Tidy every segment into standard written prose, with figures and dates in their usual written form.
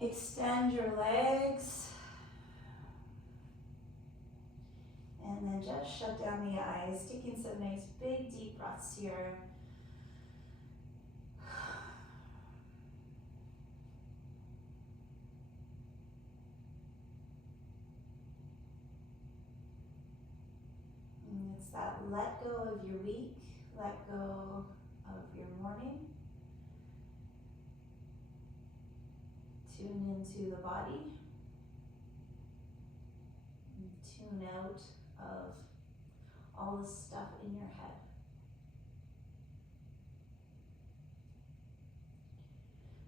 Extend your legs. And then just shut down the eyes, taking some nice big deep breaths here. And it's that let go of your week, let go of your morning. Tune into the body. And tune out of all the stuff in your head.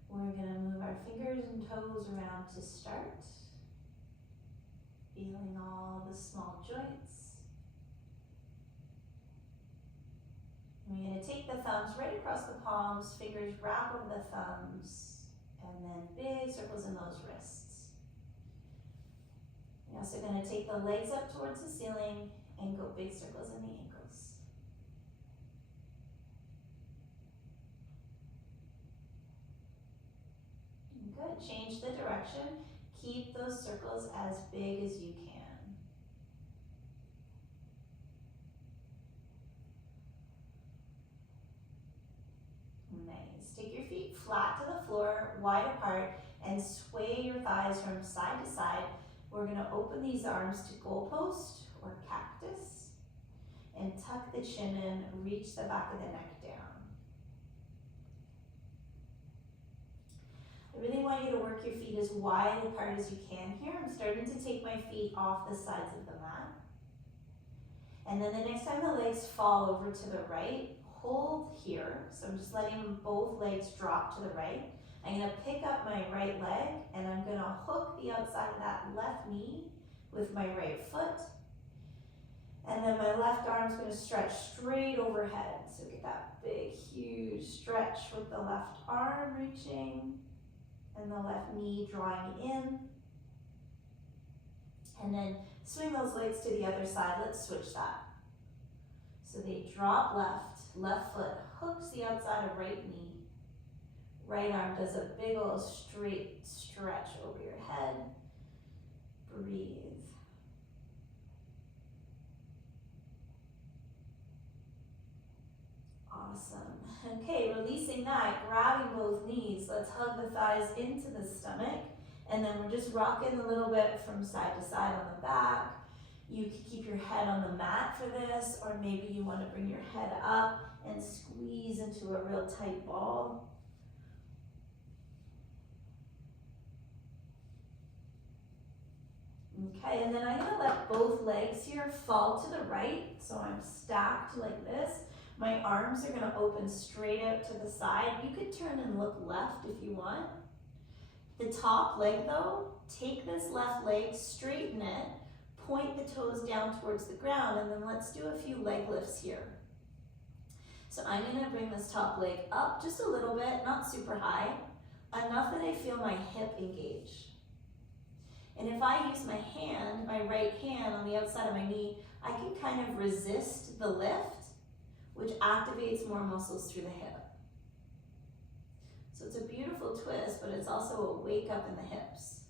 We're going to move our fingers and toes around to start. Feeling all the small joints. We're going to take the thumbs right across the palms, fingers wrap over the thumbs, and then big circles in those wrists. We're also going to take the legs up towards the ceiling and go big circles in the ankles. Good. Change the direction. Keep those circles as big as you can. Nice. Take your feet flat to the floor, wide apart, and sway your thighs from side to side. We're going to open these arms to goalpost or cactus and tuck the chin in, reach the back of the neck down. I really want you to work your feet as wide apart as you can here. I'm starting to take my feet off the sides of the mat. And then the next time the legs fall over to the right, hold here. So I'm just letting both legs drop to the right. I'm going to pick up my right leg and I'm going to hook the outside of that left knee with my right foot. And then my left arm is going to stretch straight overhead. So get that big, huge stretch with the left arm reaching and the left knee drawing in. And then swing those legs to the other side. Let's switch that. So they drop left, left foot hooks the outside of right knee. Right arm does a big old straight stretch over your head. Breathe. Awesome. Okay, releasing that, grabbing both knees. Let's hug the thighs into the stomach. And then we're just rocking a little bit from side to side on the back. You can keep your head on the mat for this, or maybe you want to bring your head up and squeeze into a real tight ball. Okay, and then I'm going to let both legs here fall to the right. So I'm stacked like this. My arms are going to open straight out to the side. You could turn and look left if you want. The top leg though, take this left leg, straighten it, point the toes down towards the ground, and then let's do a few leg lifts here. So I'm going to bring this top leg up just a little bit, not super high, enough that I feel my hip engage. And if I use my hand, my right hand on the outside of my knee, I can kind of resist the lift, which activates more muscles through the hip. So it's a beautiful twist, but it's also a wake up in the hips.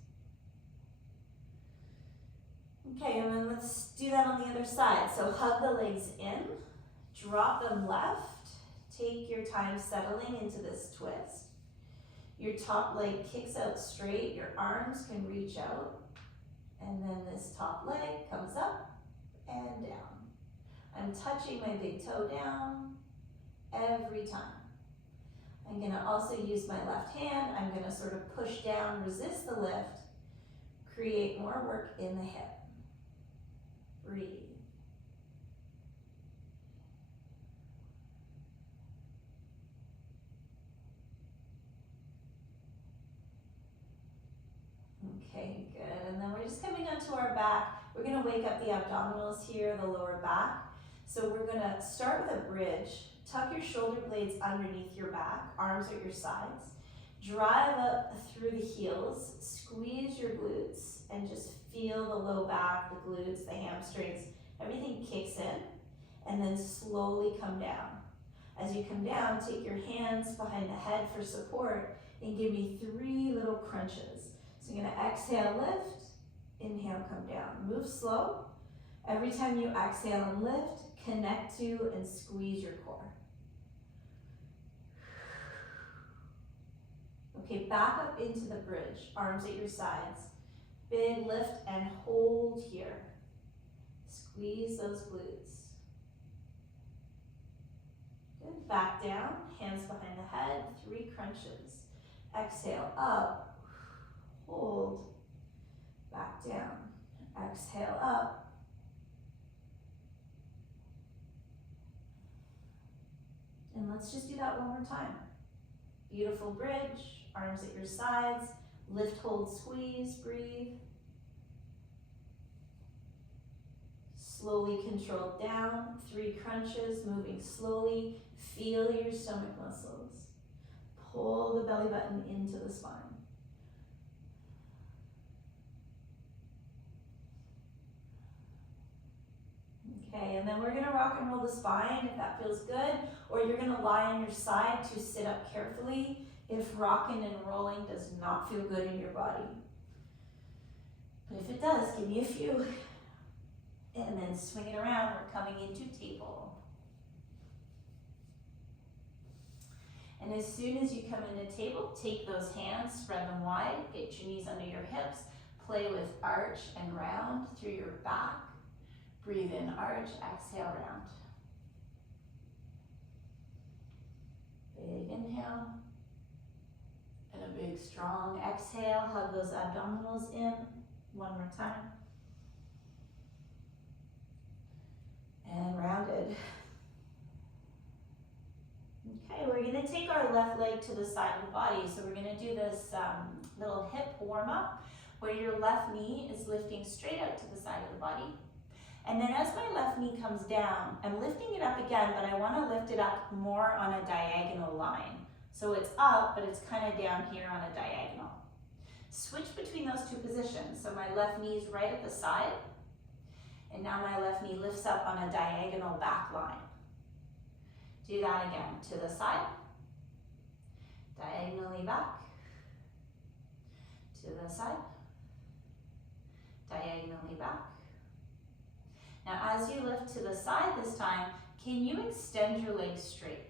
Okay, and then let's do that on the other side. So hug the legs in, drop them left, take your time settling into this twist. Your top leg kicks out straight, your arms can reach out, and then this top leg comes up and down. I'm touching my big toe down every time. I'm going to also use my left hand. I'm going to sort of push down, resist the lift, create more work in the hip. Breathe. Okay, good. And then we're just coming onto our back. We're going to wake up the abdominals here, the lower back. So we're going to start with a bridge. Tuck your shoulder blades underneath your back, arms at your sides. Drive up through the heels, squeeze your glutes, and just feel the low back, the glutes, the hamstrings. Everything kicks in, and then slowly come down. As you come down, take your hands behind the head for support, and give me 3 little crunches. crunches. So you're gonna exhale, lift, inhale, come down. Move slow. Every time you exhale and lift, connect to and squeeze your core. Okay, back up into the bridge, arms at your sides. Big lift and hold here. Squeeze those glutes. Good, back down, hands behind the head, 3 crunches. Exhale, up, hold, back down. Exhale, up. And let's just do that one more time. Beautiful bridge, arms at your sides, lift, hold, squeeze, breathe. Slowly control down, 3 crunches, moving slowly. Feel your stomach muscles. Pull the belly button into the spine. Okay, and then we're gonna rock and roll the spine if that feels good, or you're gonna lie on your side to sit up carefully if rocking and rolling does not feel good in your body. But if it does, give me a few. And then swing it around, we're coming into table. And as soon as you come into table, take those hands, spread them wide, get your knees under your hips, play with arch and round through your back. Breathe in, arch, exhale, round. Big inhale. And a big strong exhale, hug those abdominals in. One more time. And rounded. Okay, we're gonna take our left leg to the side of the body. So we're gonna do this little hip warm up where your left knee is lifting straight out to the side of the body. And then as my left knee comes down, I'm lifting it up again, but I wanna lift it up more on a diagonal line. So it's up, but it's kind of down here on a diagonal. Switch between those 2 positions. So my left knee is right at the side, and now my left knee lifts up on a diagonal back line. Do that again, to the side, diagonally back, to the side, diagonally back. Now as you lift to the side this time, can you extend your legs straight?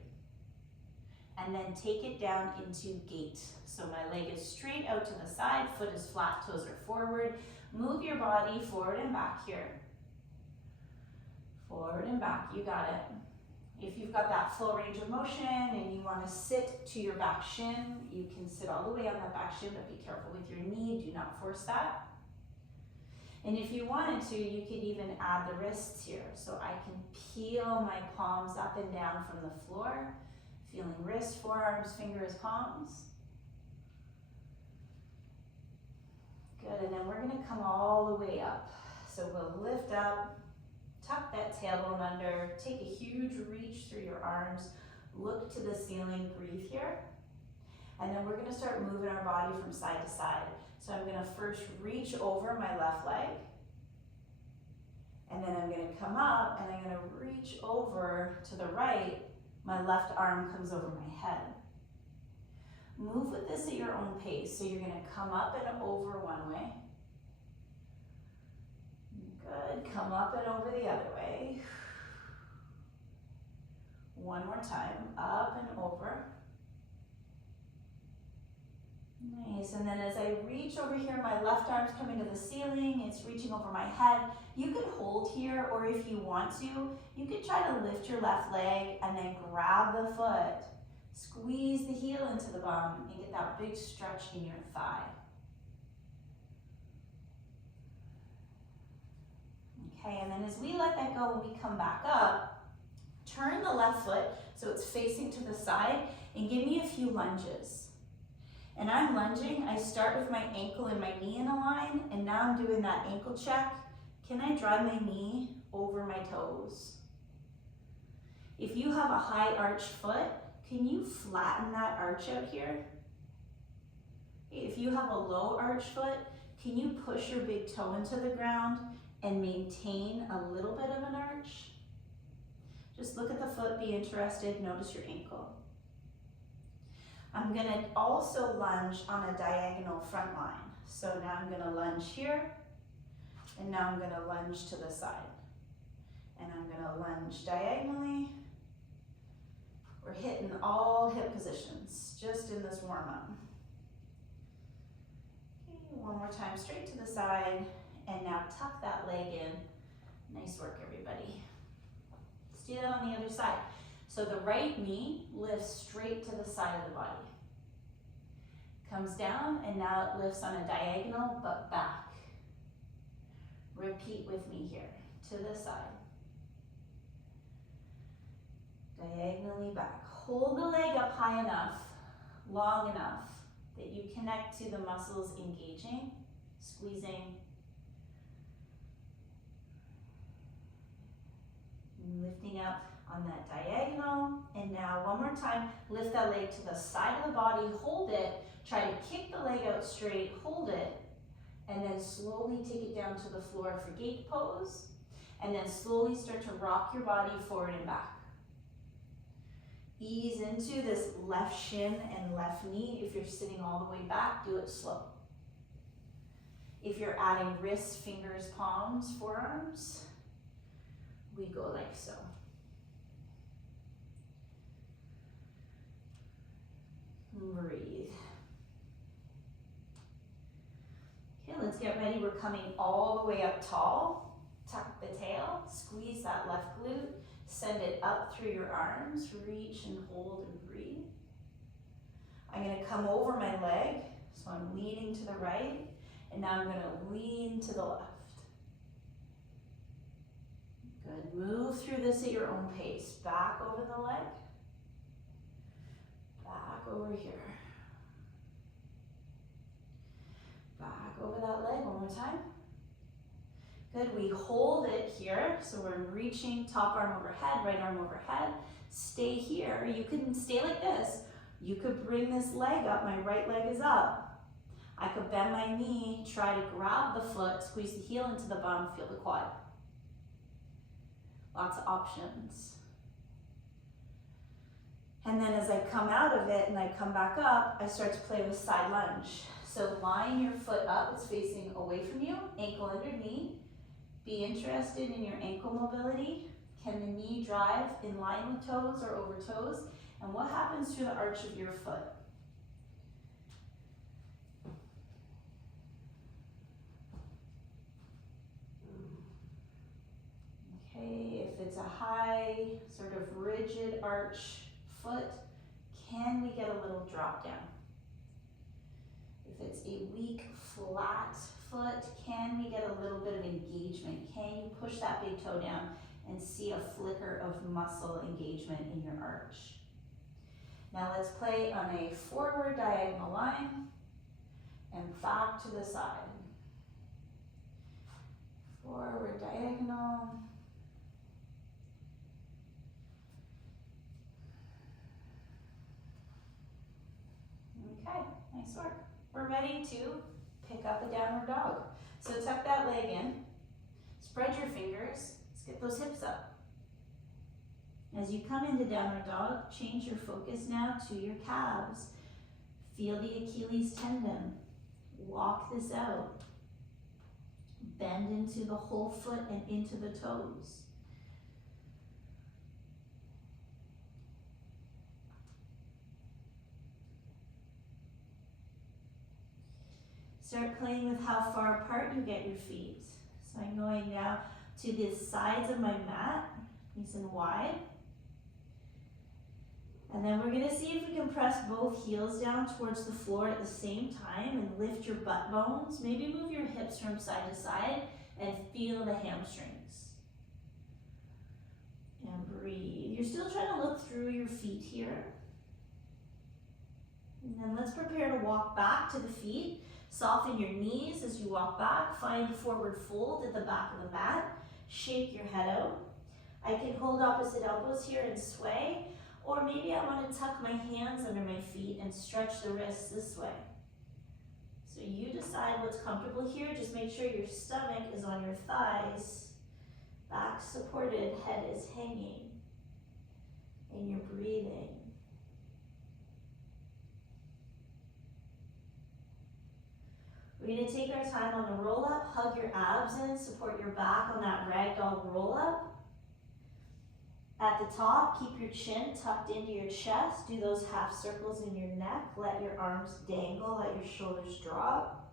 And then take it down into gate. So my leg is straight out to the side, foot is flat, toes are forward. Move your body forward and back here. Forward and back, you got it. If you've got that full range of motion and you want to sit to your back shin, you can sit all the way on that back shin, but be careful with your knee, do not force that. And if you wanted to, you could even add the wrists here. So I can peel my palms up and down from the floor, feeling wrists, forearms, fingers, palms. Good, and then we're gonna come all the way up. So we'll lift up, tuck that tailbone under, take a huge reach through your arms, look to the ceiling, breathe here. And then we're gonna start moving our body from side to side. So I'm gonna first reach over my left leg, and then I'm gonna come up and I'm gonna reach over to the right. My left arm comes over my head. Move with this at your own pace. So you're gonna come up and over one way. Good, come up and over the other way. One more time, up and over. Nice, and then as I reach over here, my left arm's coming to the ceiling, it's reaching over my head. You could hold here, or if you want to, you could try to lift your left leg and then grab the foot. Squeeze the heel into the bum and get that big stretch in your thigh. Okay, and then as we let that go, when we come back up, turn the left foot so it's facing to the side and give me a few lunges. And I'm lunging, I start with my ankle and my knee in a line, and now I'm doing that ankle check. Can I drive my knee over my toes? If you have a high arch foot, can you flatten that arch out here? If you have a low arch foot, can you push your big toe into the ground and maintain a little bit of an arch? Just look at the foot, be interested, notice your ankle. I'm gonna also lunge on a diagonal front line. So now I'm gonna lunge here, and now I'm gonna lunge to the side. And I'm gonna lunge diagonally. We're hitting all hip positions, just in this warm up. Okay, one more time, straight to the side, and now tuck that leg in. Nice work, everybody. Let's do that on the other side. So the right knee lifts straight to the side of the body. Comes down, and now it lifts on a diagonal, but back. Repeat with me here, to the side. Diagonally back. Hold the leg up high enough, long enough, that you connect to the muscles engaging, squeezing, lifting up on that diagonal. And now one more time, lift that leg to the side of the body, hold it, try to kick the leg out straight, hold it, and then slowly take it down to the floor for gate pose, and then slowly start to rock your body forward and back. Ease into this left shin and left knee. If you're sitting all the way back, do it slow. If you're adding wrists, fingers, palms, forearms, we go like so. Breathe. Okay, let's get ready. We're coming all the way up tall. Tuck the tail, squeeze that left glute, send it up through your arms, reach and hold and breathe. I'm gonna come over my leg, so I'm leaning to the right, and now I'm gonna lean to the left. Good, move through this at your own pace. Back over the leg, back over here. Back over that leg, one more time. Good, we hold it here, so we're reaching top arm overhead, right arm overhead. Stay here, you can stay like this. You could bring this leg up, my right leg is up. I could bend my knee, try to grab the foot, squeeze the heel into the bum, feel the quad. Lots of options. And then as I come out of it and I come back up, I start to play with side lunge. So line your foot up, it's facing away from you, ankle under knee. Be interested in your ankle mobility. Can the knee drive in line with toes or over toes? And what happens to the arch of your foot? Okay, if it's a high, sort of rigid arch foot, can we get a little drop down? If it's a weak, flat foot, can we get a little bit of engagement? Can you push that big toe down and see a flicker of muscle engagement in your arch? Now let's play on a forward diagonal line and back to the side. Forward diagonal. Okay, nice work. We're ready to pick up a downward dog. So tuck that leg in, spread your fingers, let's get those hips up. As you come into downward dog, change your focus now to your calves. Feel the Achilles tendon. Walk this out. Bend into the whole foot and into the toes. Start playing with how far apart you get your feet. So I'm going now to the sides of my mat, nice and wide. And then we're gonna see if we can press both heels down towards the floor at the same time and lift your butt bones. Maybe move your hips from side to side and feel the hamstrings. And breathe. You're still trying to look through your feet here. And then let's prepare to walk back to the feet. Soften your knees as you walk back. Find forward fold at the back of the mat. Shake your head out. I can hold opposite elbows here and sway. Or maybe I want to tuck my hands under my feet and stretch the wrists this way. So you decide what's comfortable here. Just make sure your stomach is on your thighs. Back supported, head is hanging. And you're breathing. We're gonna take our time on the roll up, hug your abs in, support your back on that ragdoll roll up. At the top, keep your chin tucked into your chest. Do those half circles in your neck. Let your arms dangle, let your shoulders drop.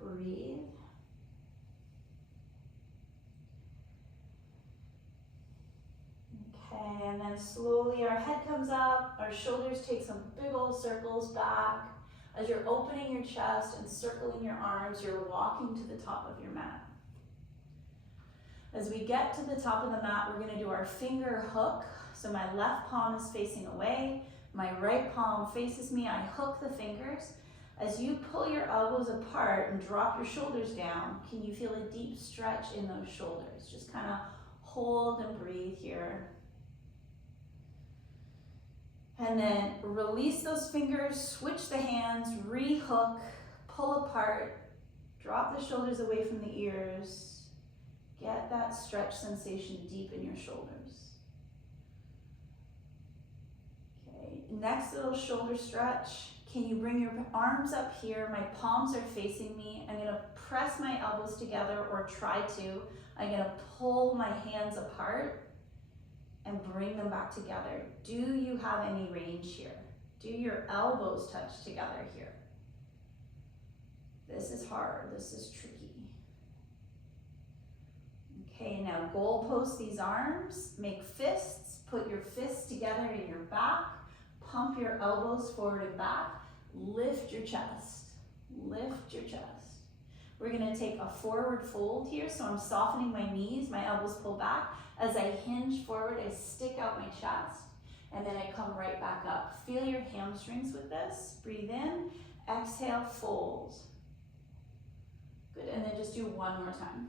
Breathe. Okay, and then slowly our head comes up, our shoulders take some big old circles back. As you're opening your chest and circling your arms, you're walking to the top of your mat. As we get to the top of the mat, we're gonna do our finger hook. So my left palm is facing away, my right palm faces me, I hook the fingers. As you pull your elbows apart and drop your shoulders down, can you feel a deep stretch in those shoulders? Just kind of hold and breathe here. And then release those fingers, switch the hands, re-hook, pull apart, drop the shoulders away from the ears. Get that stretch sensation deep in your shoulders. Okay, next little shoulder stretch. Can you bring your arms up here? My palms are facing me. I'm gonna press my elbows together, or try to. I'm gonna pull my hands apart and bring them back together. Do you have any range here? Do your elbows touch together here? This is hard, this is tricky. Okay, now goal post these arms, make fists, put your fists together in your back, pump your elbows forward and back, lift your chest, lift your chest. We're gonna take a forward fold here, so I'm softening my knees, my elbows pull back. As I hinge forward, I stick out my chest, and then I come right back up. Feel your hamstrings with this, breathe in, exhale, fold. Good, and then just do one more time.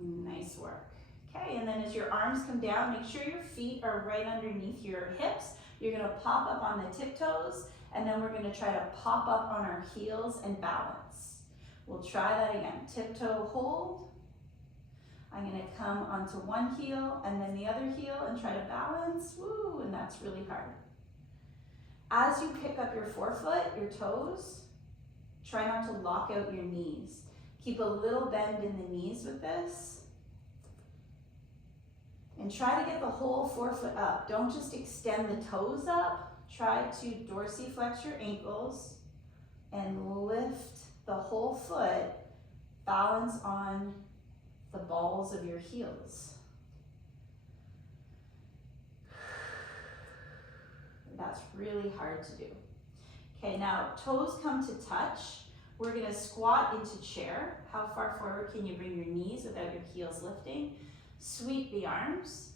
Nice work. Okay, and then as your arms come down, make sure your feet are right underneath your hips. You're gonna pop up on the tiptoes, and then we're gonna try to pop up on our heels and balance. We'll try that again. Tiptoe, hold. I'm gonna come onto one heel and then the other heel and try to balance. Woo, and that's really hard. As you pick up your forefoot, your toes, try not to lock out your knees. Keep a little bend in the knees with this. And try to get the whole forefoot up. Don't just extend the toes up. Try to dorsiflex your ankles and lift the whole foot. Balance on the balls of your heels. That's really hard to do. Okay, now toes come to touch. We're gonna squat into chair. How far forward can you bring your knees without your heels lifting? Sweep the arms.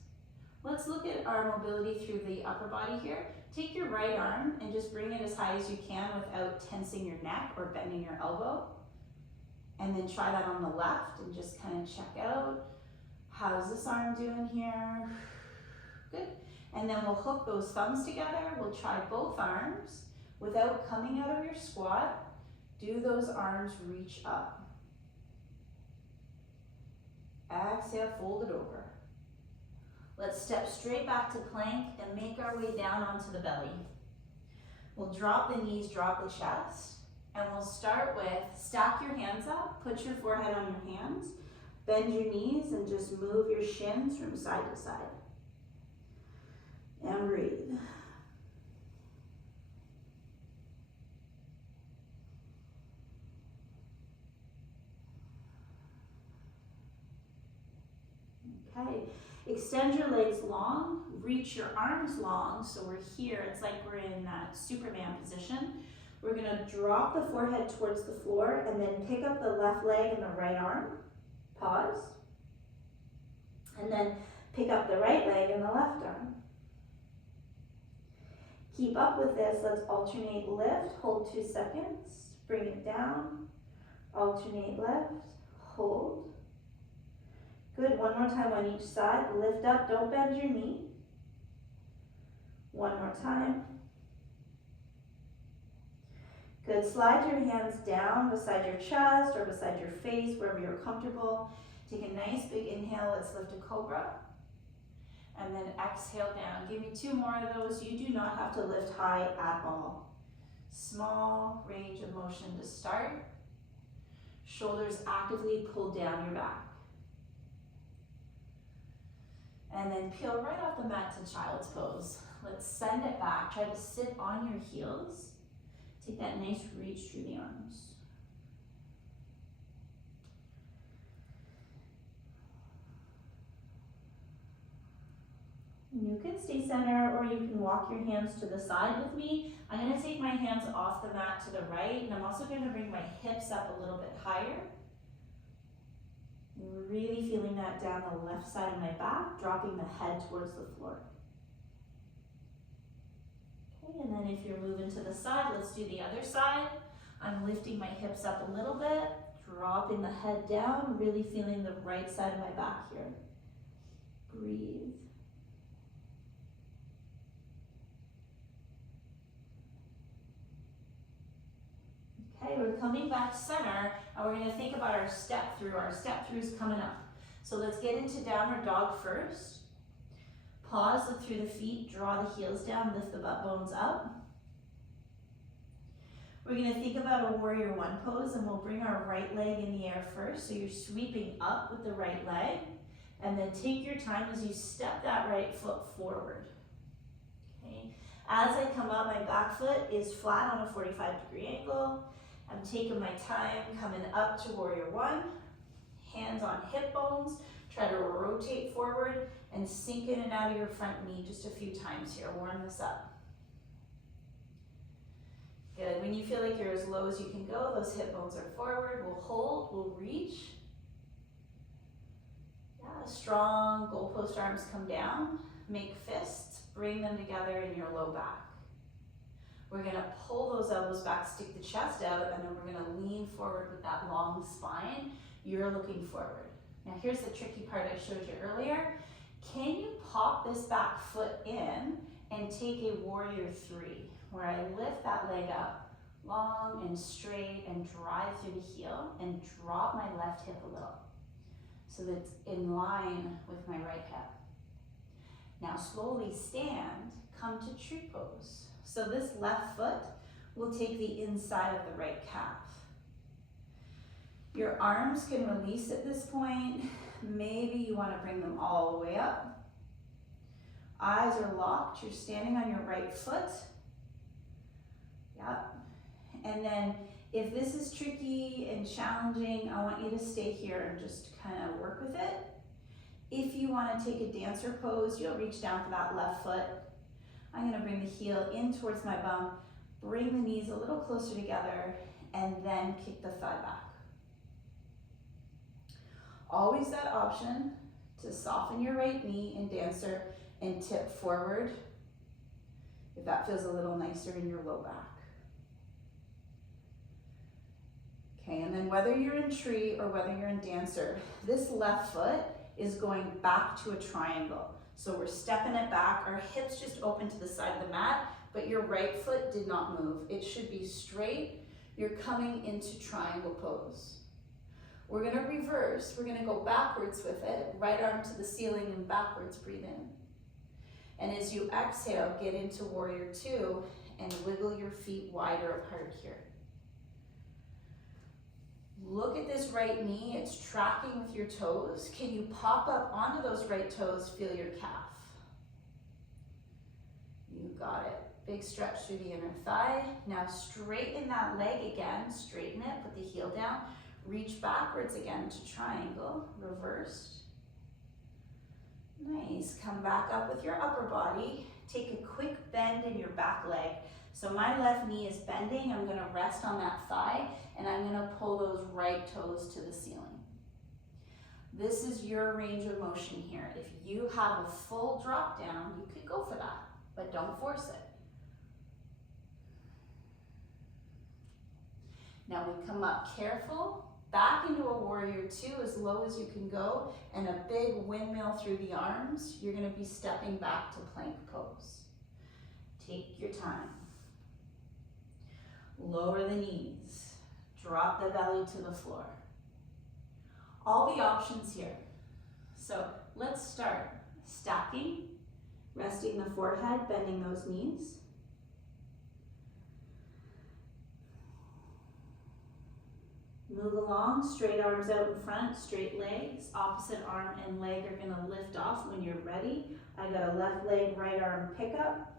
Let's look at our mobility through the upper body here. Take your right arm and just bring it as high as you can without tensing your neck or bending your elbow. And then try that on the left and just kind of check out. How's this arm doing here? Good. And then we'll hook those thumbs together. We'll try both arms without coming out of your squat. Do those arms reach up? Exhale, fold it over. Let's step straight back to plank and make our way down onto the belly. We'll drop the knees, drop the chest, and we'll start with stack your hands up, put your forehead on your hands, bend your knees, and just move your shins from side to side. And breathe. Okay, extend your legs long, reach your arms long, so we're here, it's like we're in that Superman position. We're gonna drop the forehead towards the floor and then pick up the left leg and the right arm, pause, and then pick up the right leg and the left arm. Keep up with this, let's alternate lift, hold 2 seconds, bring it down, alternate left, hold. Good, one more time on each side, lift up, don't bend your knee. One more time. Good, slide your hands down beside your chest or beside your face, wherever you're comfortable. Take a nice big inhale, let's lift a cobra. and then exhale down. Give me 2 more of those. You do not have to lift high at all. Small range of motion to start. Shoulders actively pull down your back. And then peel right off the mat to child's pose. Let's send it back. Try to sit on your heels. Take that nice reach through the arms. You can stay center, or you can walk your hands to the side with me. I'm going to take my hands off the mat to the right, and I'm also going to bring my hips up a little bit higher. I'm really feeling that down the left side of my back, dropping the head towards the floor. Okay, and then if you're moving to the side, let's do the other side. I'm lifting my hips up a little bit, dropping the head down, really feeling the right side of my back here. Breathe. Okay, we're coming back center, and we're going to think about our step through. Our step through is coming up. So let's get into downward dog first. Pause, look through the feet, draw the heels down, lift the butt bones up. We're going to think about a warrior one pose, and we'll bring our right leg in the air first. So you're sweeping up with the right leg, and then take your time as you step that right foot forward. Okay. As I come up, my back foot is flat on a 45-degree angle. I'm taking my time coming up to warrior one, hands on hip bones, try to rotate forward and sink in and out of your front knee just a few times here. Warm this up. Good, when you feel like you're as low as you can go, those hip bones are forward, we'll hold, we'll reach. Yeah, strong goalpost arms come down, make fists, bring them together in your low back. We're gonna pull those elbows back, stick the chest out, and then we're gonna lean forward with that long spine. You're looking forward. Now here's the tricky part I showed you earlier. Can you pop this back foot in and take a warrior three, where I lift that leg up, long and straight, and drive through the heel, and drop my left hip a little, so that it's in line with my right hip. Now slowly stand, come to tree pose. So this left foot will take the inside of the right calf. Your arms can release at this point. Maybe you want to bring them all the way up. Eyes are locked. You're standing on your right foot. Yep. And then if this is tricky and challenging, I want you to stay here and just kind of work with it. If you want to take a dancer pose, you'll reach down for that left foot. I'm going to bring the heel in towards my bum, bring the knees a little closer together, and then kick the thigh back. Always that option to soften your right knee in dancer and tip forward if that feels a little nicer in your low back. Okay, and then whether you're in tree or whether you're in dancer, this left foot is going back to a triangle. So we're stepping it back, our hips just open to the side of the mat, but your right foot did not move. It should be straight. You're coming into triangle pose. We're gonna reverse. We're gonna go backwards with it, right arm to the ceiling and backwards, breathe in. And as you exhale, get into warrior two and wiggle your feet wider apart here. Look at this right knee, it's tracking with your toes. Can you pop up onto those right toes, feel your calf? You got it. Big stretch through the inner thigh. Now straighten that leg again, straighten it, put the heel down. Reach backwards again to triangle, reversed. Nice, come back up with your upper body. Take a quick bend in your back leg. So my left knee is bending, I'm gonna rest on that thigh, and I'm gonna pull those right toes to the ceiling. This is your range of motion here. If you have a full drop down, you could go for that, but don't force it. Now we come up careful, back into a warrior two as low as you can go, and a big windmill through the arms. You're gonna be stepping back to plank pose. Take your time. Lower the knees, drop the belly to the floor. All the options here. So let's start. stacking, resting the forehead, bending those knees. Move along, straight arms out in front, straight legs, opposite arm and leg are gonna lift off when you're ready. I got a left leg, right arm pickup,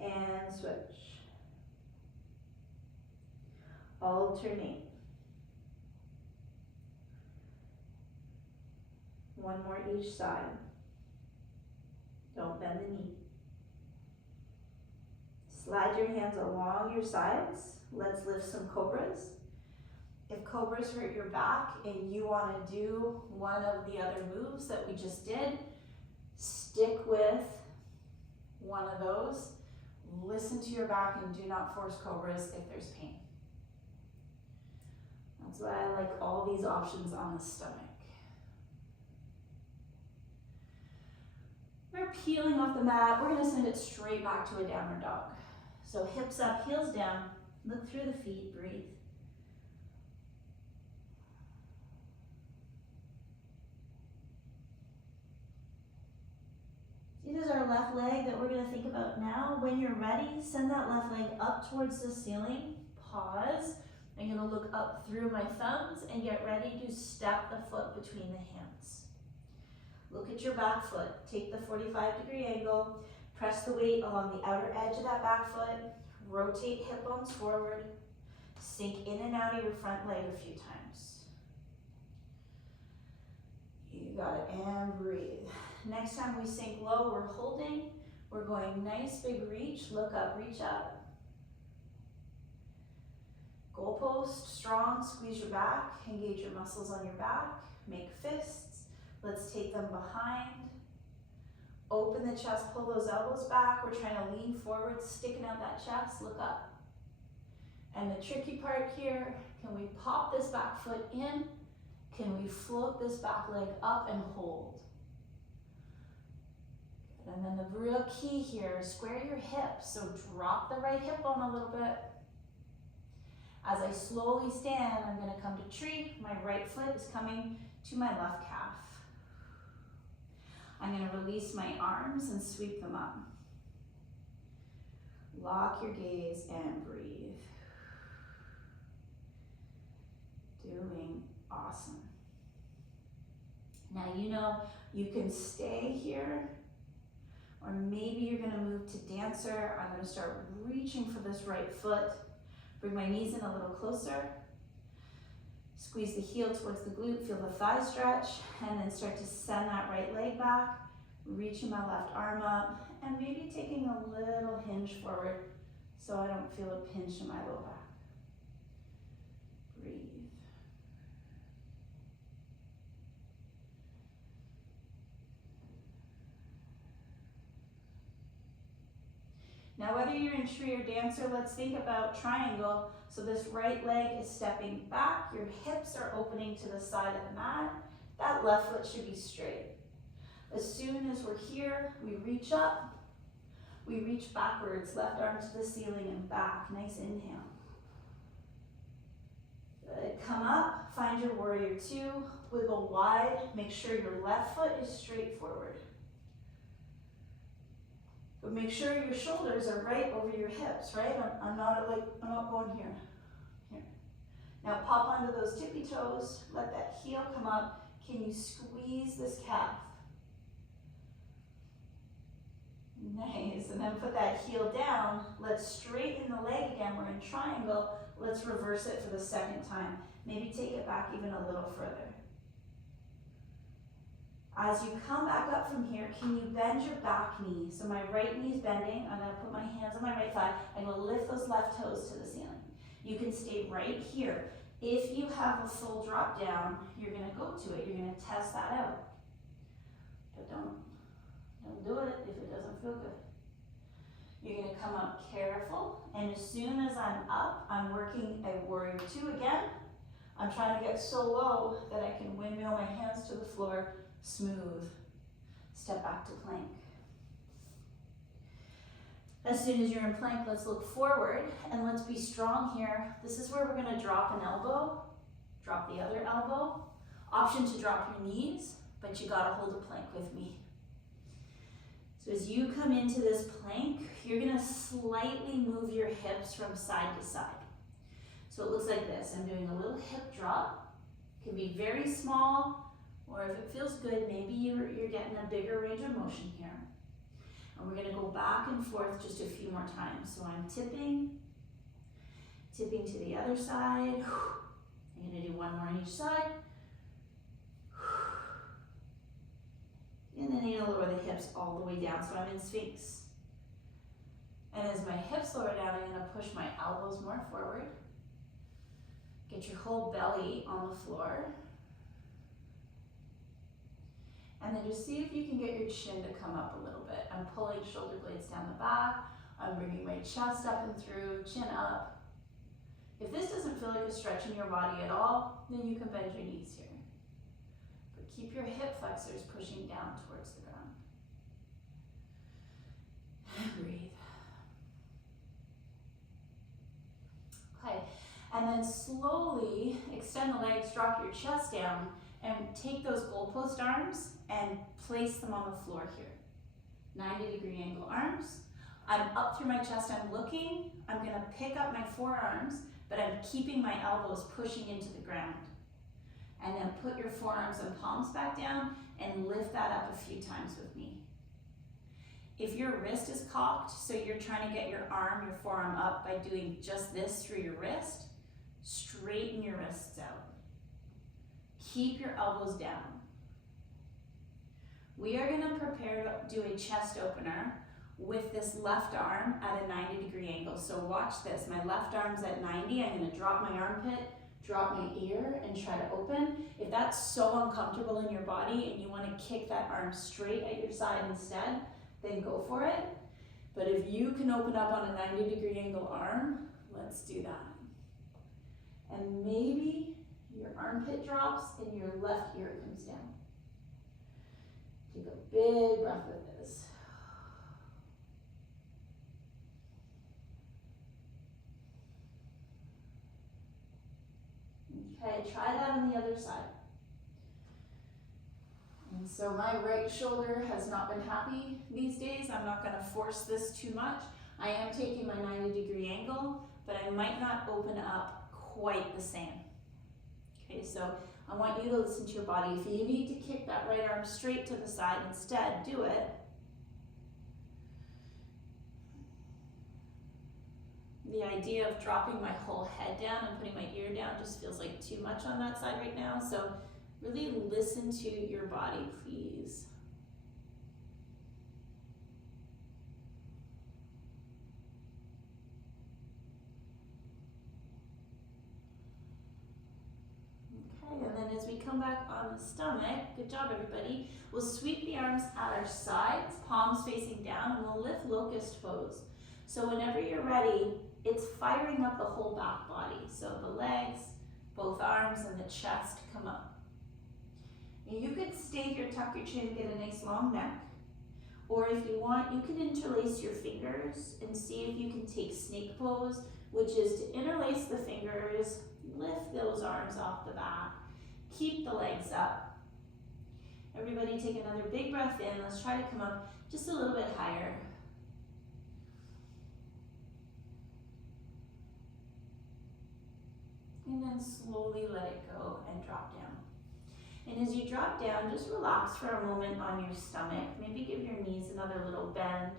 and switch. Alternate. One more each side. Don't bend the knee. Slide your hands along your sides. Let's lift some cobras. If cobras hurt your back and you want to do one of the other moves that we just did, stick with one of those. Listen to your back and do not force cobras if there's pain. That's why I like all these options on the stomach. We're peeling off the mat. We're going to send it straight back to a downward dog. So hips up, heels down. Look through the feet, breathe. See, there's our left leg that we're going to think about now. When you're ready, send that left leg up towards the ceiling. Pause. I'm going to look up through my thumbs and get ready to step the foot between the hands. Look at your back foot. Take the 45-degree angle. Press the weight along the outer edge of that back foot. Rotate hip bones forward. Sink in and out of your front leg a few times. You got it, and breathe. Next time we sink low, we're holding. We're going nice big reach. Look up, reach up. Goalpost, strong, squeeze your back, engage your muscles on your back, make fists. Let's take them behind. Open the chest, pull those elbows back. We're trying to lean forward, sticking out that chest, look up. And the tricky part here, can we pop this back foot in? Can we float this back leg up and hold? And then the real key here is square your hips. So drop the right hip bone a little bit. As I slowly stand, I'm going to come to tree. My right foot is coming to my left calf. I'm going to release my arms and sweep them up. Lock your gaze and breathe. Doing awesome. Now you know you can stay here, or maybe you're going to move to dancer. I'm going to start reaching for this right foot. Bring my knees in a little closer. Squeeze the heel towards the glute, feel the thigh stretch, and then start to send that right leg back, reaching my left arm up, and maybe taking a little hinge forward so I don't feel a pinch in my low back. Breathe. Now, whether you're in tree or dancer, let's think about triangle. So this right leg is stepping back, your hips are opening to the side of the mat. That left foot should be straight. As soon as we're here, we reach up, we reach backwards, left arm to the ceiling and back. Nice inhale. Good. Come up, find your warrior two, wiggle wide, make sure your left foot is straight forward. But make sure your shoulders are right over your hips, right? I'm not going here. Here. Now pop onto those tippy toes, let that heel come up. Can you squeeze this calf? Nice, and then put that heel down. Let's straighten the leg again. We're in triangle. Let's reverse it for the second time. Maybe take it back even a little further. As you come back up from here, can you bend your back knee? So my right knee is bending. I'm gonna put my hands on my right thigh. I'm gonna lift those left toes to the ceiling. You can stay right here. If you have a full drop down, you're gonna go to it. You're gonna test that out. But don't do it if it doesn't feel good. You're gonna come up careful, and as soon as I'm up, I'm working a warrior two again. I'm trying to get so low that I can windmill my hands to the floor. Smooth. Step back to plank. As soon as you're in plank, let's look forward and let's be strong here. This is where we're going to drop an elbow, drop the other elbow. Option to drop your knees. but you gotta hold a plank with me. So as you come into this plank, you're gonna slightly move your hips from side to side. So it looks like this. I'm doing a little hip drop. It can be very small, or if it feels good, maybe you're getting a bigger range of motion here. And we're gonna go back and forth just a few more times. So I'm tipping to the other side. I'm gonna do one more on each side. And then I'm gonna lower the hips all the way down, so I'm in Sphinx. And as my hips lower down, I'm gonna push my elbows more forward. Get your whole belly on the floor. And then just see if you can get your chin to come up a little bit. I'm pulling shoulder blades down the back. I'm bringing my chest up and through, chin up. If this doesn't feel like a stretch in your body at all, then you can bend your knees here. But keep your hip flexors pushing down towards the ground. And breathe. Okay, and then slowly extend the legs, drop your chest down, and take those goalpost arms and place them on the floor here. 90-degree angle arms. I'm up through my chest, I'm looking. I'm gonna pick up my forearms, but I'm keeping my elbows pushing into the ground. And then put your forearms and palms back down and lift that up a few times with me. If your wrist is cocked, so you're trying to get your forearm up by doing just this through your wrist, straighten your wrists out. Keep your elbows down. We are gonna prepare to do a chest opener with this left arm at a 90-degree angle. So watch this, my left arm's at 90, I'm gonna drop my armpit, drop my ear, and try to open. If that's so uncomfortable in your body and you wanna kick that arm straight at your side instead, then go for it. But if you can open up on a 90-degree angle arm, let's do that. And maybe your armpit drops and your left ear comes down. Take a big breath with this. Okay, try that on the other side. And so my right shoulder has not been happy these days. I'm not gonna force this too much. I am taking my 90-degree angle, but I might not open up quite the same. Okay, so I want you to listen to your body. If you need to kick that right arm straight to the side instead, do it. The idea of dropping my whole head down and putting my ear down just feels like too much on that side right now. So really listen to your body, please. Okay, and then as we come back on the stomach, good job everybody, we'll sweep the arms at our sides, palms facing down, and we'll lift locust pose. So whenever you're ready, it's firing up the whole back body. So the legs, both arms, and the chest come up. And you could stay here, tuck your chin, get a nice long neck. Or if you want, you can interlace your fingers and see if you can take snake pose, which is to interlace the fingers, lift those arms off the back, keep the legs up. Everybody take another big breath in. Let's try to come up just a little bit higher. And then slowly let it go and drop down. And as you drop down, just relax for a moment on your stomach. Maybe give your knees another little bend.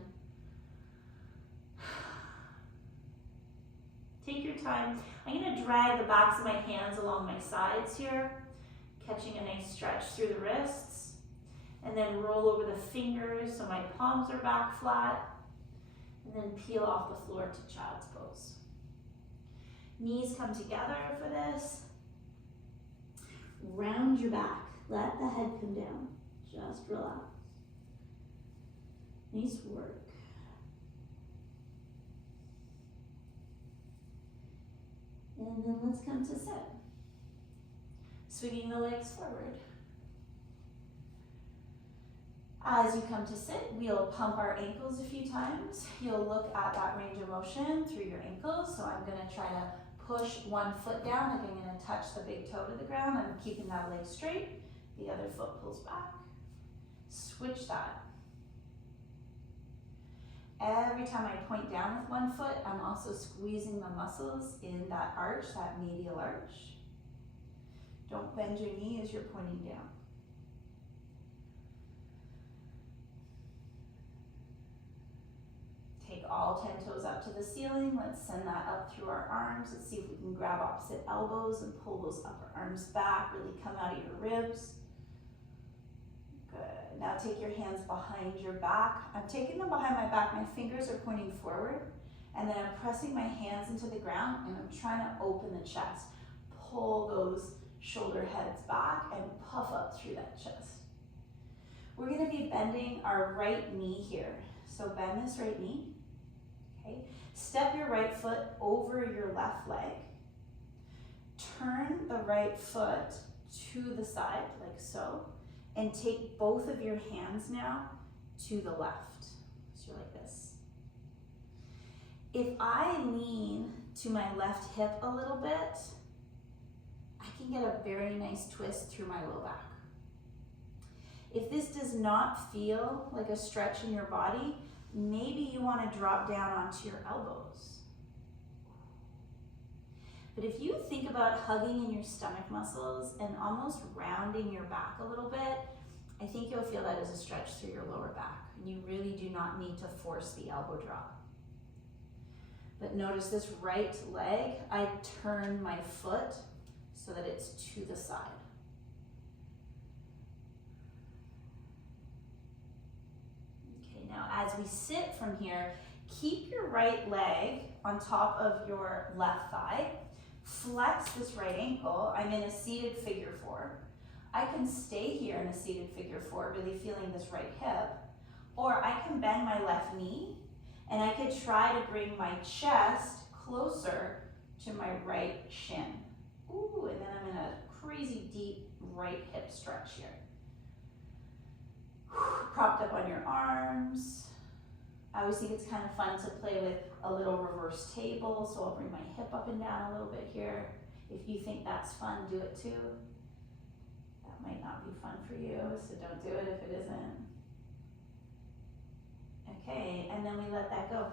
Take your time. I'm going to drag the backs of my hands along my sides here, catching a nice stretch through the wrists, and then roll over the fingers so my palms are back flat, and then peel off the floor to child's pose. Knees come together for this. Round your back. Let the head come down. Just relax. Nice work. And then let's come to sit. Swinging the legs forward. As you come to sit, we'll pump our ankles a few times. You'll look at that range of motion through your ankles. So I'm going to try to push one foot down. I'm going to touch the big toe to the ground. I'm keeping that leg straight. The other foot pulls back. Switch that. Every time I point down with one foot, I'm also squeezing the muscles in that arch, that medial arch. Don't bend your knee as you're pointing down. Take all 10 toes up to the ceiling. Let's send that up through our arms. Let's see if we can grab opposite elbows and pull those upper arms back. Really come out of your ribs. Good. Now take your hands behind your back. I'm taking them behind my back. My fingers are pointing forward. And then I'm pressing my hands into the ground and I'm trying to open the chest. Pull those shoulder heads back and puff up through that chest. We're going to be bending our right knee here. So bend this right knee. Okay. Step your right foot over your left leg. Turn the right foot to the side like so. And take both of your hands now to the left. So you're like this. If I lean to my left hip a little bit, I can get a very nice twist through my low back. If this does not feel like a stretch in your body, maybe you want to drop down onto your elbows. But if you think about hugging in your stomach muscles and almost rounding your back a little bit, I think you'll feel that as a stretch through your lower back. And you really do not need to force the elbow drop. But notice this right leg, I turn my foot so that it's to the side. Okay, now as we sit from here, keep your right leg on top of your left thigh. Flex this right ankle. I'm in a seated figure four. I can stay here in a seated figure four, really feeling this right hip, or I can bend my left knee and I could try to bring my chest closer to my right shin. Ooh, and then I'm in a crazy deep right hip stretch here. Propped up on your arms. I always think it's kind of fun to play with a little reverse table, so I'll bring my hip up and down a little bit here. If you think that's fun, do it too. That might not be fun for you, so don't do it if it isn't. Okay, and then we let that go.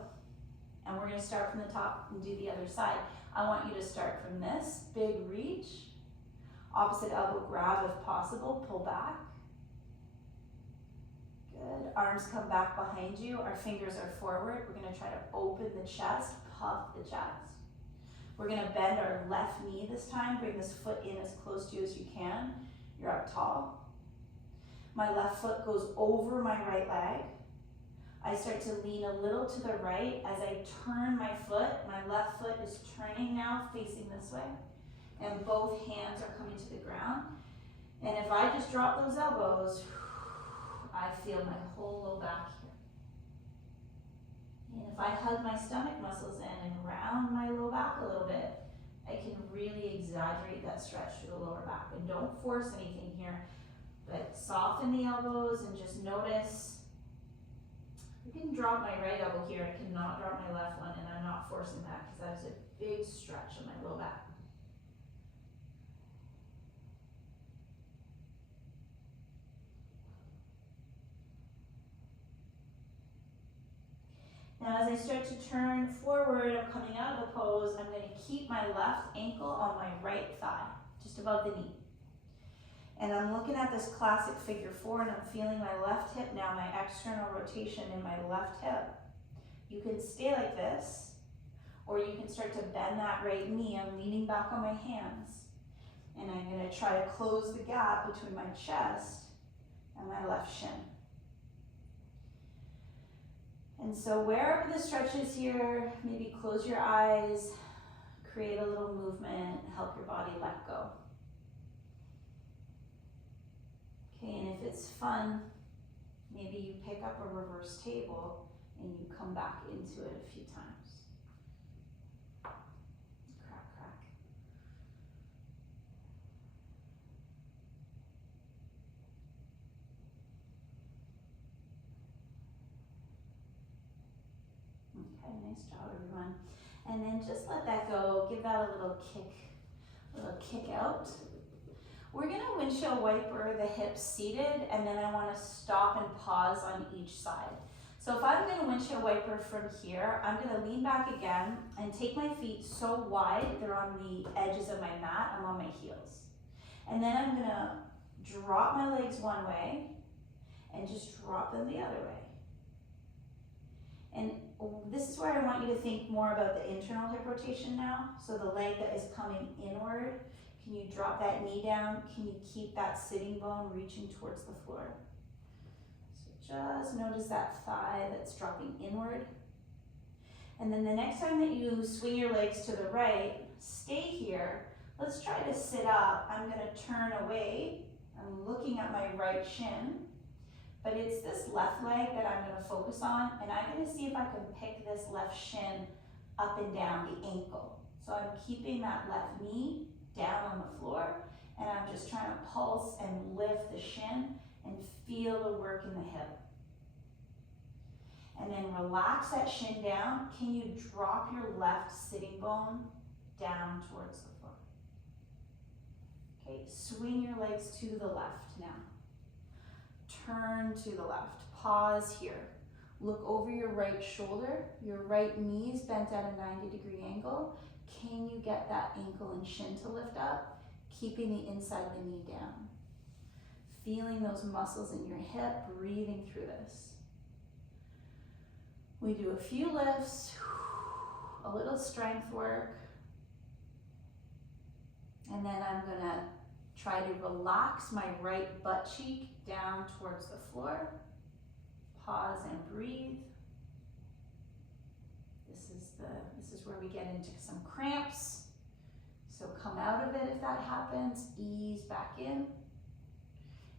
And we're gonna start from the top and do the other side. I want you to start from this, big reach, opposite elbow grab if possible, pull back. Good, arms come back behind you, our fingers are forward. We're gonna try to open the chest, puff the chest. We're gonna bend our left knee this time, bring this foot in as close to you as you can. You're up tall. My left foot goes over my right leg. I start to lean a little to the right. As I turn my foot, my left foot is turning now, facing this way. And both hands are coming to the ground. And if I just drop those elbows, I feel my whole low back here. And if I hug my stomach muscles in and round my low back a little bit, I can really exaggerate that stretch through the lower back. And don't force anything here, but soften the elbows and just notice. I can drop my right elbow here, I cannot drop my left one, and I'm not forcing that because that's a big stretch in my low back. Now as I start to turn forward, I'm coming out of the pose, I'm going to keep my left ankle on my right thigh, just above the knee. And I'm looking at this classic figure four and I'm feeling my left hip now, my external rotation in my left hip. You can stay like this, or you can start to bend that right knee. I'm leaning back on my hands. And I'm going to try to close the gap between my chest and my left shin. And so wherever the stretch is here, maybe close your eyes, create a little movement, help your body let go. Okay, and if it's fun, maybe you pick up a reverse table and you come back into it a few times. Crack, crack. Okay, nice job, everyone. And then just let that go, give that a little kick out. We're gonna windshield wiper the hips seated, and then I wanna stop and pause on each side. So if I'm gonna windshield wiper from here, I'm gonna lean back again and take my feet so wide, they're on the edges of my mat, I'm on my heels. And then I'm gonna drop my legs one way and just drop them the other way. And this is where I want you to think more about the internal hip rotation now. So the leg that is coming inward, can you drop that knee down? Can you keep that sitting bone reaching towards the floor? So just notice that thigh that's dropping inward. And then the next time that you swing your legs to the right, stay here. Let's try to sit up. I'm gonna turn away. I'm looking at my right shin. But it's this left leg that I'm gonna focus on, and I'm gonna see if I can pick this left shin up and down the ankle. So I'm keeping that left knee down on the floor, and I'm just trying to pulse and lift the shin and feel the work in the hip. And then relax that shin down. Can you drop your left sitting bone down towards the floor? Okay, swing your legs to the left now. Turn to the left, pause here. Look over your right shoulder, your right knee is bent at a 90-degree angle. Can you get that ankle and shin to lift up, keeping the inside of the knee down? Feeling those muscles in your hip, breathing through this. We do a few lifts, a little strength work, and then I'm gonna try to relax my right butt cheek down towards the floor. Pause and breathe. This is where we get into some cramps. So come out of it if that happens, ease back in,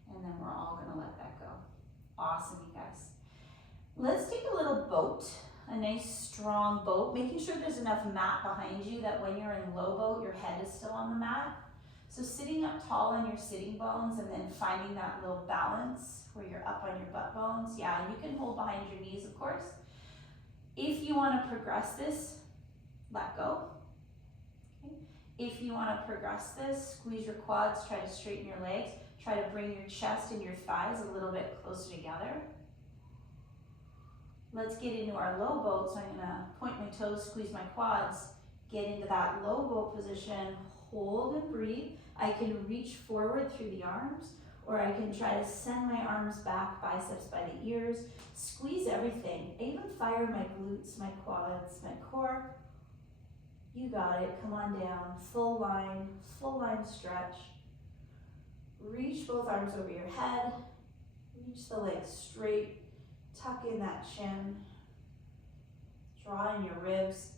and then we're all gonna let that go. Awesome, you guys. Let's take a little boat, a nice strong boat, making sure there's enough mat behind you that when you're in low boat, your head is still on the mat. So sitting up tall on your sitting bones and then finding that little balance where you're up on your butt bones. Yeah, you can hold behind your knees, of course. If you want to progress this, let go. Okay. If you want to progress this, squeeze your quads, try to straighten your legs, try to bring your chest and your thighs a little bit closer together. Let's get into our low boat. So I'm going to point my toes, squeeze my quads, get into that low boat position, hold and breathe. I can reach forward through the arms, or I can try to send my arms back, biceps by the ears, squeeze everything. I even fire my glutes, my quads, my core. You got it, come on down, full line stretch. Reach both arms over your head, reach the legs straight, tuck in that chin, draw in your ribs.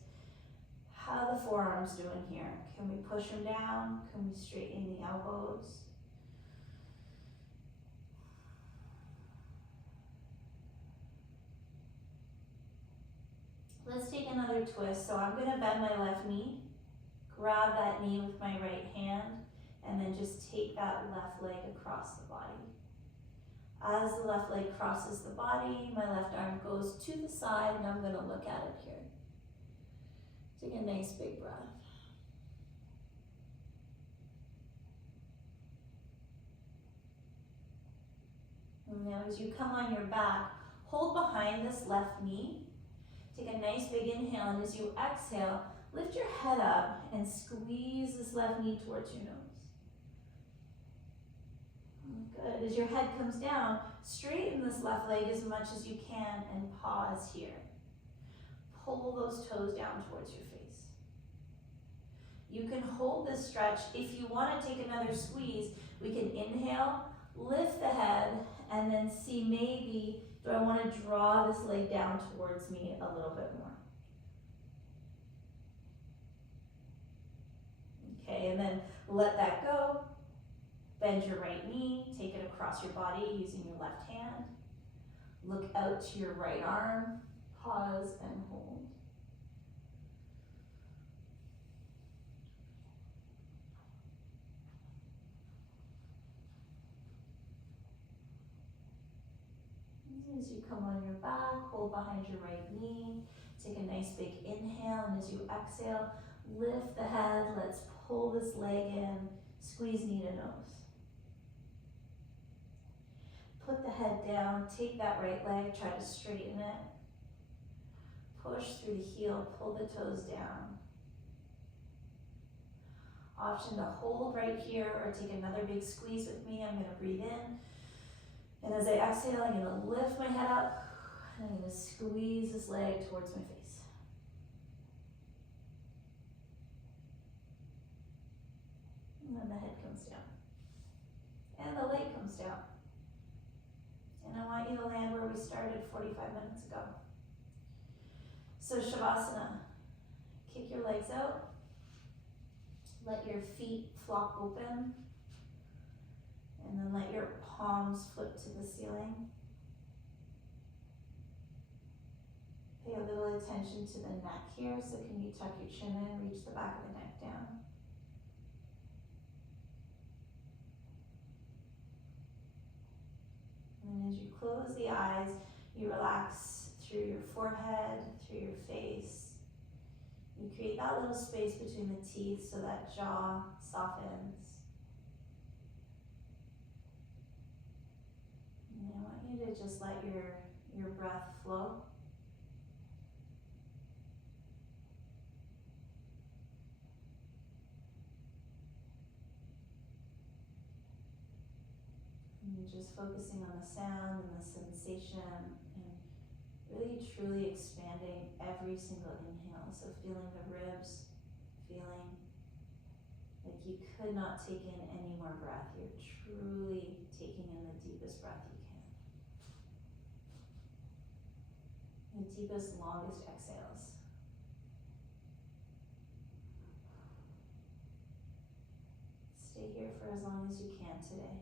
How are the forearms doing here? Can we push them down? Can we straighten the elbows? Let's take another twist. So I'm gonna bend my left knee, grab that knee with my right hand, and then just take that left leg across the body. As the left leg crosses the body, my left arm goes to the side, and I'm gonna look at it here. Take a nice big breath. And now as you come on your back, hold behind this left knee. Take a nice big inhale, and as you exhale, lift your head up and squeeze this left knee towards your nose. Good. As your head comes down, straighten this left leg as much as you can and pause here. Pull those toes down towards your face. You can hold this stretch. If you want to take another squeeze, we can inhale, lift the head, and then see maybe, do I want to draw this leg down towards me a little bit more? Okay, and then let that go. Bend your right knee, take it across your body using your left hand. Look out to your right arm, pause and hold. As you come on your back, hold behind your right knee, take a nice big inhale, and as you exhale, lift the head, let's pull this leg in, squeeze knee to nose. Put the head down, take that right leg, try to straighten it. Push through the heel, pull the toes down. Option to hold right here or take another big squeeze with me. I'm gonna breathe in. And as I exhale, I'm gonna lift my head up and I'm gonna squeeze this leg towards my face. And then the head comes down. And the leg comes down. And I want you to land where we started 45 minutes ago. So Shavasana, kick your legs out. Let your feet flop open. And then let your palms flip to the ceiling. Pay a little attention to the neck here. So can you tuck your chin in, reach the back of the neck down. And as you close the eyes, you relax through your forehead, through your face. You create that little space between the teeth so that jaw softens. And I want you to just let your breath flow. And you're just focusing on the sound and the sensation and really truly expanding every single inhale. So feeling the ribs, feeling like you could not take in any more breath. You're truly taking in the deepest breath you can. The deepest, longest exhales. Stay here for as long as you can today.